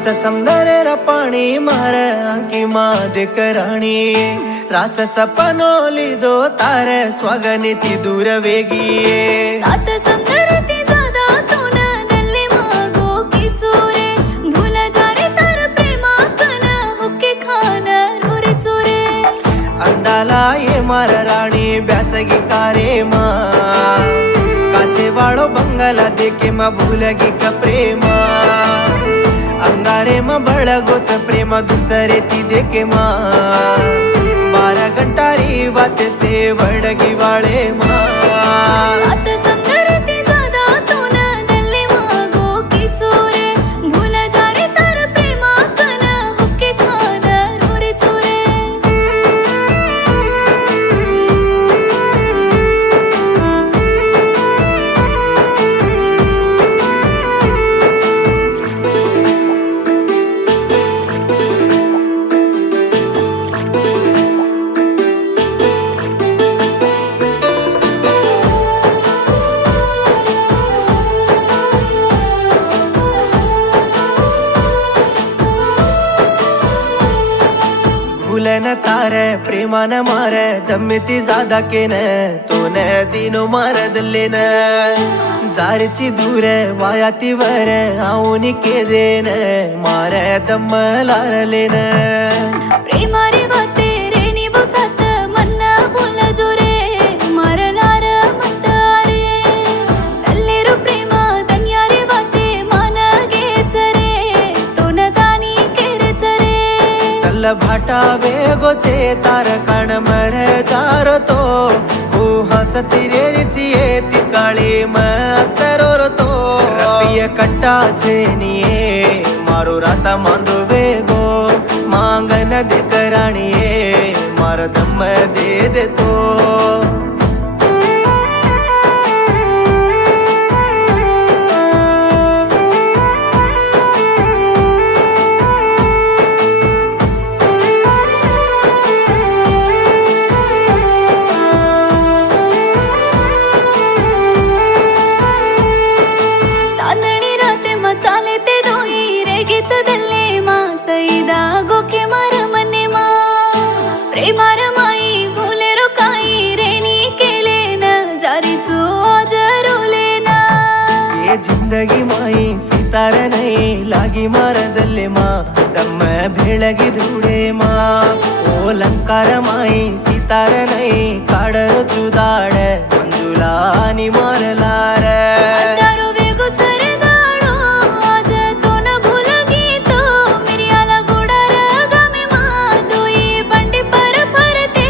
सात समंदर पानी मार आंकी माँ कराणी रास सपनोली दो तार स्वागनी ती दूर वेगी सात समंदर ती ज्यादा तू न दल्ले मागो की चोरे भूला जा रे तार प्रेमा कन हुक्के खान रोरे चोरे अंदाला ये मार राणी ब्यासगी कारे माँ काचे वाळो बंगाला देखे मा भूलगी का प्रेमा अंगारे मा बळगोच प्रेम दुसरे ती देखे मा 12 घंटारी वाते से वडगी वाळे मा सात समंदर ती ज्यादा तू न दल्ले मागो की चोरे भूला जा रे तार प्रेमा कन हुक्के खान रोरे चोरे भूलन तारे प्रेमान मार दम्मिती जादा केन तो न दिनो मार दल्लेन जारची दूर वायाती वर आऊनी के देन मार दम लारलेन प्रेमा रे वाते रेणी बसात मन्ना बोला जोरे मारलार मतारे दल्ले रो प्रेमा दन्या रे वाते मान गेच रे तो न दानी केरच रे तल भाटा वेगोचे तार कण मर जारो तो हो हसती रेची ती काळी मरो तो रपिय कट्टा छेनिये मारो राता मांदो वेगो मांगन दे कराणिये मार दम दे तो चांदणी राते मा चाले ते दोई रेगीच दल्ले मा सईदा गोके मार मने मा प्रेमार माई भूले रो काई रेनी केले न जारी चू आज रोले ना ये जिंदगी माई सितार नहीं लागी मार दल्ले माँ दम भेळगी धुडे माँ ओ लंकार माई सितार नहीं काढ चुदाड मंजुला आणि मारलार अंधारो वेगो चरे दाडो आज तो न भूलगी तो मिरियाला गोडार गामे मा दोई बंडे पर फरते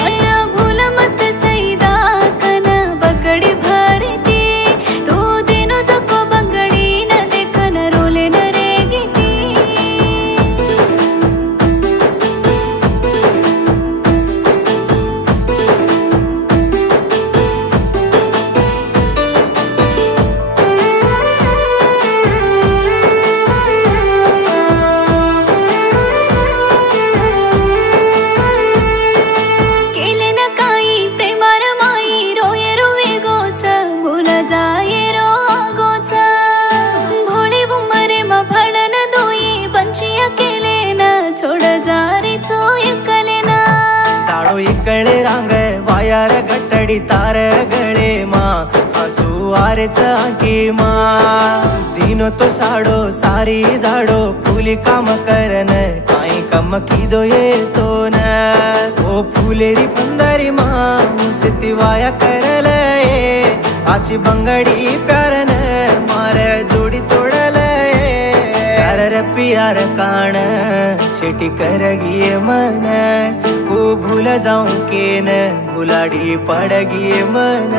मन भूल मत सईदा कन बगडी भरते तो दिनो जको बंगडी न देखन रोले न रेगिती केले न काई प्रेमार माई रोये रोवे गोच भूल जाये रो गोच भोळे उमरे मा भडन दोई बंचिया केले न छोड जारे चो एकले ना ताळो इकडे रांग वायार गटडी तार गळे मा हसू आरेच आंकी मा दिनो तो साडो सारी दाडो फुली काम करन काई कम किदो येतो न ओ फुलेरी पंदरी मा उसिती वाया करले आची बंगडी प्यारन मार जोडी तोडले चार पियार कान छेटी करगिये मन को भूल जाऊं केन भुलाडी पडगिये मन